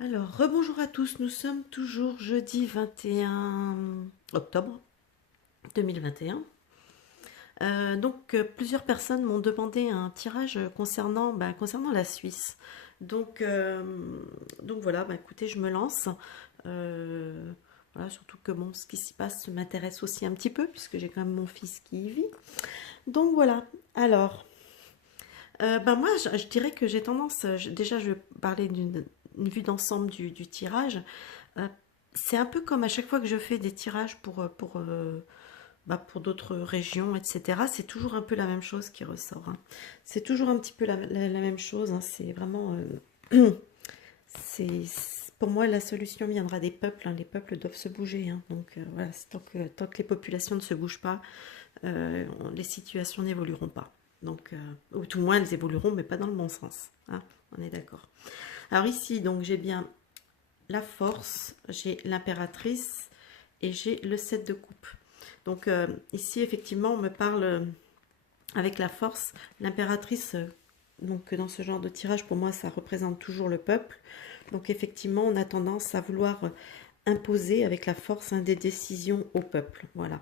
Alors, rebonjour à tous, nous sommes toujours jeudi 21 octobre 2021. Plusieurs personnes m'ont demandé un tirage concernant la Suisse. Donc, euh, donc voilà, écoutez, je me lance. Euh, voilà, surtout que bon, ce qui s'y passe m'intéresse aussi un petit peu, puisque j'ai quand même mon fils qui y vit. Donc voilà, alors, moi, je dirais que j'ai tendance, déjà, je vais parler d'une une vue d'ensemble du tirage. Euh, c'est un peu comme à chaque fois que je fais des tirages pour d'autres régions, etc. C'est toujours un peu la même chose qui ressort, hein. C'est toujours un petit peu la même chose, hein. C'est vraiment... pour moi, la solution viendra des peuples, hein. Les peuples doivent se bouger, hein. Voilà, tant que les populations ne se bougent pas, les situations n'évolueront pas. Ou tout le moins elles évolueront, mais pas dans le bon sens, hein. On est d'accord. Alors ici, donc j'ai bien la force, j'ai l'impératrice et j'ai le 7 de coupe. Ici, effectivement, on me parle avec la force. L'impératrice, donc dans ce genre de tirage, pour moi, ça représente toujours le peuple. Donc effectivement, on a tendance à vouloir imposer avec la force, hein, des décisions au peuple. Voilà.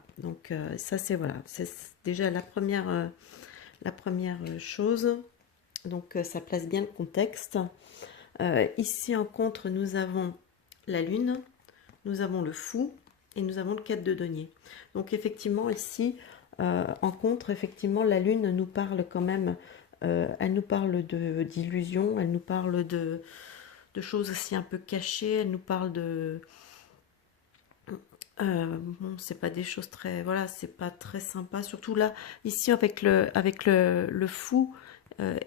Ça, c'est voilà, c'est déjà la première chose. Ça place bien le contexte. Ici en contre, nous avons la lune, nous avons le fou et nous avons le 4 de denier. Donc effectivement ici, en contre, effectivement, la lune nous parle quand même, elle nous parle d'illusions, elle nous parle de choses aussi un peu cachées, elle nous parle de... bon, c'est pas des choses très... Voilà, c'est pas très sympa. Surtout là, ici avec le fou,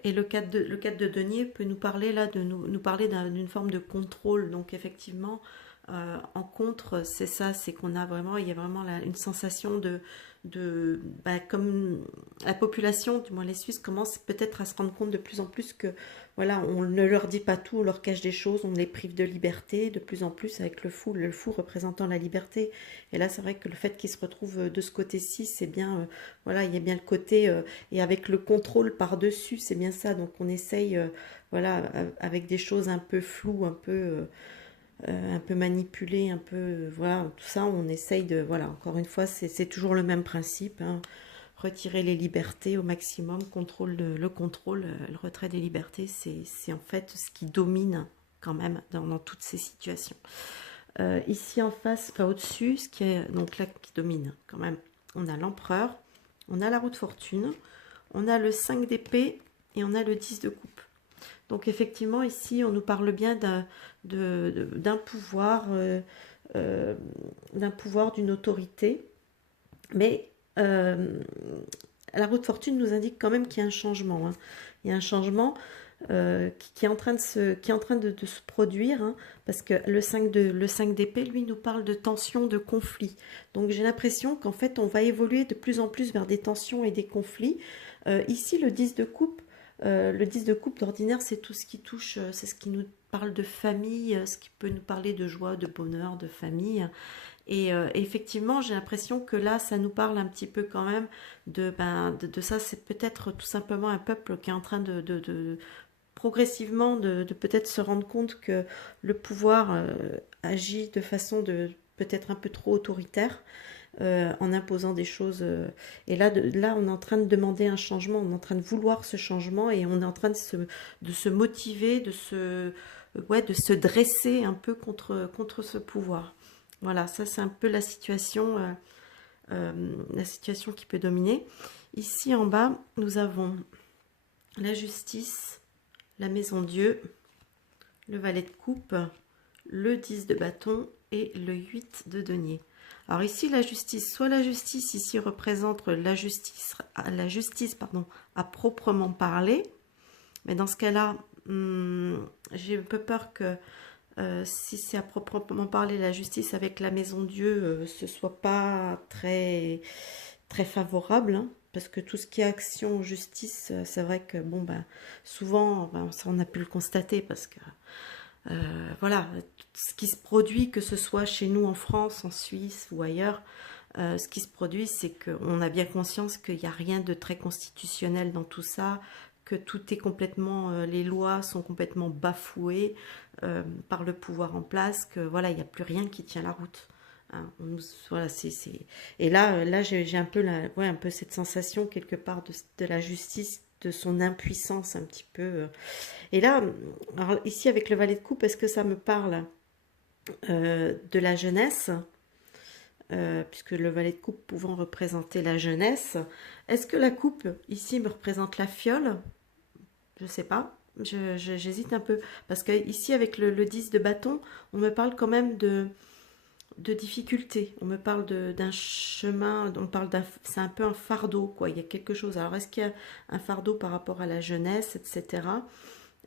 et le 4 de denier peut nous parler là, nous parler d'une forme de contrôle. Donc effectivement, en contre, c'est ça, c'est qu'on a vraiment, il y a vraiment une sensation comme la population, du moins les Suisses, commencent peut-être à se rendre compte de plus en plus que, voilà, on ne leur dit pas tout, on leur cache des choses, on les prive de liberté, de plus en plus avec le fou représentant la liberté. Et là, c'est vrai que le fait qu'ils se retrouvent de ce côté-ci, c'est bien, voilà, il y a bien le côté, et avec le contrôle par-dessus, c'est bien ça. Donc on essaye, voilà, avec des choses un peu floues, un peu manipulé, un peu, voilà, tout ça, on essaye de, voilà, encore une fois, c'est toujours le même principe, hein. Retirer les libertés au maximum, le contrôle, le retrait des libertés, c'est en fait ce qui domine quand même dans toutes ces situations. Ici en face, enfin au-dessus, ce qui est donc là qui domine quand même, on a l'empereur, on a la roue de fortune, on a le 5 d'épée et on a le 10 de coupe. Donc effectivement, ici, on nous parle bien d'un pouvoir, d'un pouvoir, d'une autorité. Mais la roue de fortune nous indique quand même qu'il y a un changement, hein. Il y a un changement qui est en train de se produire, hein, parce que le 5 d'épée, lui, nous parle de tension, de conflit. Donc j'ai l'impression qu'en fait, on va évoluer de plus en plus vers des tensions et des conflits. Ici, le 10 de coupe d'ordinaire, c'est tout ce qui touche, c'est ce qui nous parle de famille, ce qui peut nous parler de joie, de bonheur, de famille. Effectivement, j'ai l'impression que là, ça nous parle un petit peu quand même de ça. C'est peut-être tout simplement un peuple qui est en train de progressivement de peut-être se rendre compte que le pouvoir agit de façon de peut-être un peu trop autoritaire, en imposant des choses. Et là, on est en train de demander un changement, on est en train de vouloir ce changement et on est en train de se motiver, ouais, de se dresser un peu contre ce pouvoir. Voilà, ça c'est un peu la situation qui peut dominer. Ici en bas, nous avons la justice, la maison Dieu, le valet de coupe, le 10 de bâton et le 8 de denier. Alors ici, la justice ici représente la justice pardon, à proprement parler. Mais dans ce cas-là, j'ai un peu peur que si c'est à proprement parler la justice avec la maison Dieu, ce soit pas très, très favorable, hein, parce que tout ce qui est action, justice, c'est vrai que bon, souvent, ça, on a pu le constater parce que voilà, ce qui se produit, que ce soit chez nous en France, en Suisse ou ailleurs, ce qui se produit, c'est qu'on a bien conscience qu'il n'y a rien de très constitutionnel dans tout ça, que tout est complètement, les lois sont complètement bafouées par le pouvoir en place, que voilà, il n'y a plus rien qui tient la route. Hein. Voilà, Et là j'ai un peu ouais, un peu cette sensation quelque part de la justice, de son impuissance un petit peu. Et là, alors, ici avec le valet de coupe, est-ce que ça me parle de la jeunesse? Puisque le valet de coupe pouvant représenter la jeunesse, est-ce que la coupe ici me représente la fiole? Je sais pas. J'hésite un peu. Parce que ici, avec le 10 de bâton, on me parle quand même de difficultés. On me parle d'un chemin, c'est un peu un fardeau, quoi. Il y a quelque chose. Alors, est-ce qu'il y a un fardeau par rapport à la jeunesse, etc.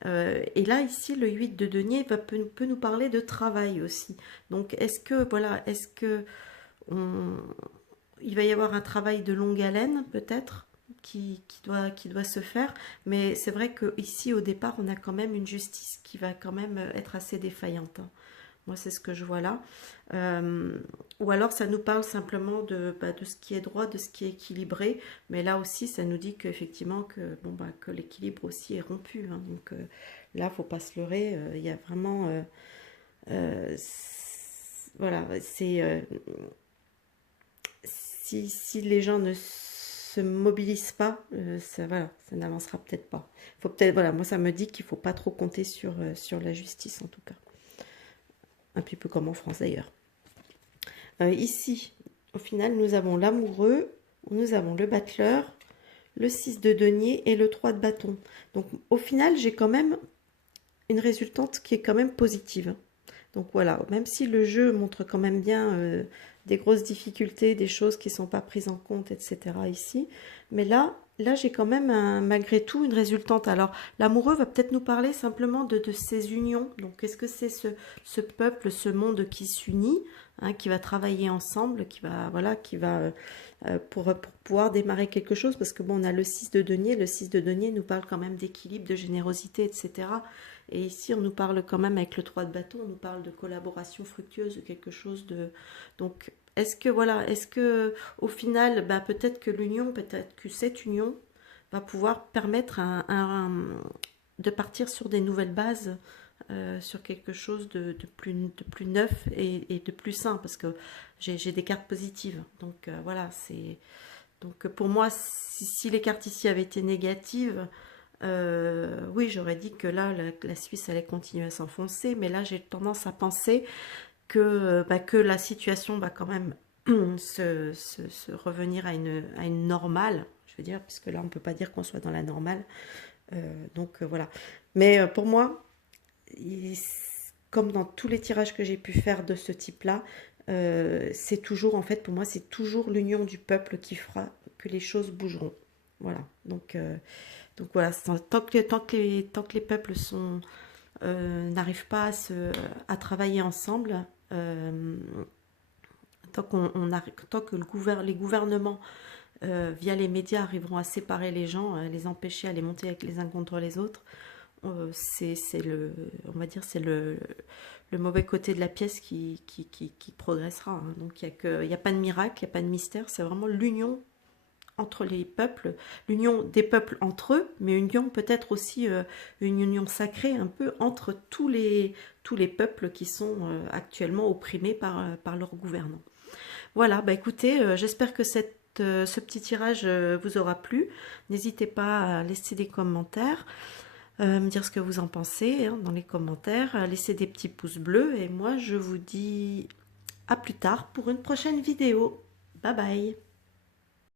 Et là, ici, le 8 de denier peut nous parler de travail aussi. Donc, est-ce que on- il va y avoir un travail de longue haleine, peut-être, qui doit se faire. Mais c'est vrai qu'ici, au départ, on a quand même une justice qui va quand même être assez défaillante. Hein. Moi, c'est ce que je vois là. Euh, ou alors, ça nous parle simplement de ce qui est droit, de ce qui est équilibré. Mais là aussi, ça nous dit qu'effectivement, que l'équilibre aussi est rompu. Hein. Donc là, faut pas se leurrer. Il y a vraiment... voilà, si les gens ne se mobilisent pas, voilà, ça n'avancera peut-être pas. Faut peut-être, voilà, moi ça me dit qu'il faut pas trop compter sur la justice en tout cas. Un petit peu comme en France d'ailleurs. Ici, au final, nous avons l'amoureux, nous avons le battleur, le 6 de denier et le 3 de bâton. Donc au final, j'ai quand même une résultante qui est quand même positive. Donc voilà, même si le jeu montre quand même bien des grosses difficultés, des choses qui ne sont pas prises en compte, etc. ici, mais là j'ai quand même malgré tout une résultante. Alors l'amoureux va peut-être nous parler simplement de ces unions. Donc qu'est-ce que c'est ce peuple, ce monde qui s'unit, hein, qui va travailler ensemble, qui va pour pouvoir démarrer quelque chose, parce que bon, on a le 6 de denier, le 6 de denier nous parle quand même d'équilibre, de générosité, etc. Et ici, on nous parle quand même avec le 3 de bâton, on nous parle de collaboration fructueuse, de quelque chose de... Donc, est-ce que au final, bah, peut-être que cette union va pouvoir permettre de partir sur des nouvelles bases, sur quelque chose de plus neuf et de plus sain, parce que j'ai des cartes positives. Donc voilà, c'est... Donc pour moi, si les cartes ici avaient été négatives, oui, j'aurais dit que là, la Suisse allait continuer à s'enfoncer, mais là, j'ai tendance à penser que la situation va quand même se revenir à une normale, je veux dire, puisque là, on ne peut pas dire qu'on soit dans la normale. Donc voilà. Mais pour moi, comme dans tous les tirages que j'ai pu faire de ce type-là, c'est toujours, en fait, pour moi, c'est toujours l'union du peuple qui fera que les choses bougeront. Voilà. Donc voilà, tant que les peuples n'arrivent pas à travailler ensemble, tant que les gouvernements, via les médias, arriveront à séparer les gens, à les empêcher à les monter avec les uns contre les autres, on va dire, c'est le mauvais côté de la pièce qui progressera. Hein. Donc il y a pas de miracle, il n'y a pas de mystère, c'est vraiment l'union entre les peuples, l'union des peuples entre eux, mais une union peut-être aussi une union sacrée un peu entre tous les peuples qui sont actuellement opprimés par leurs gouvernants. Voilà, bah écoutez, j'espère que ce petit tirage vous aura plu. N'hésitez pas à laisser des commentaires, me dire ce que vous en pensez hein, dans les commentaires, à laisser des petits pouces bleus et moi je vous dis à plus tard pour une prochaine vidéo. Bye bye.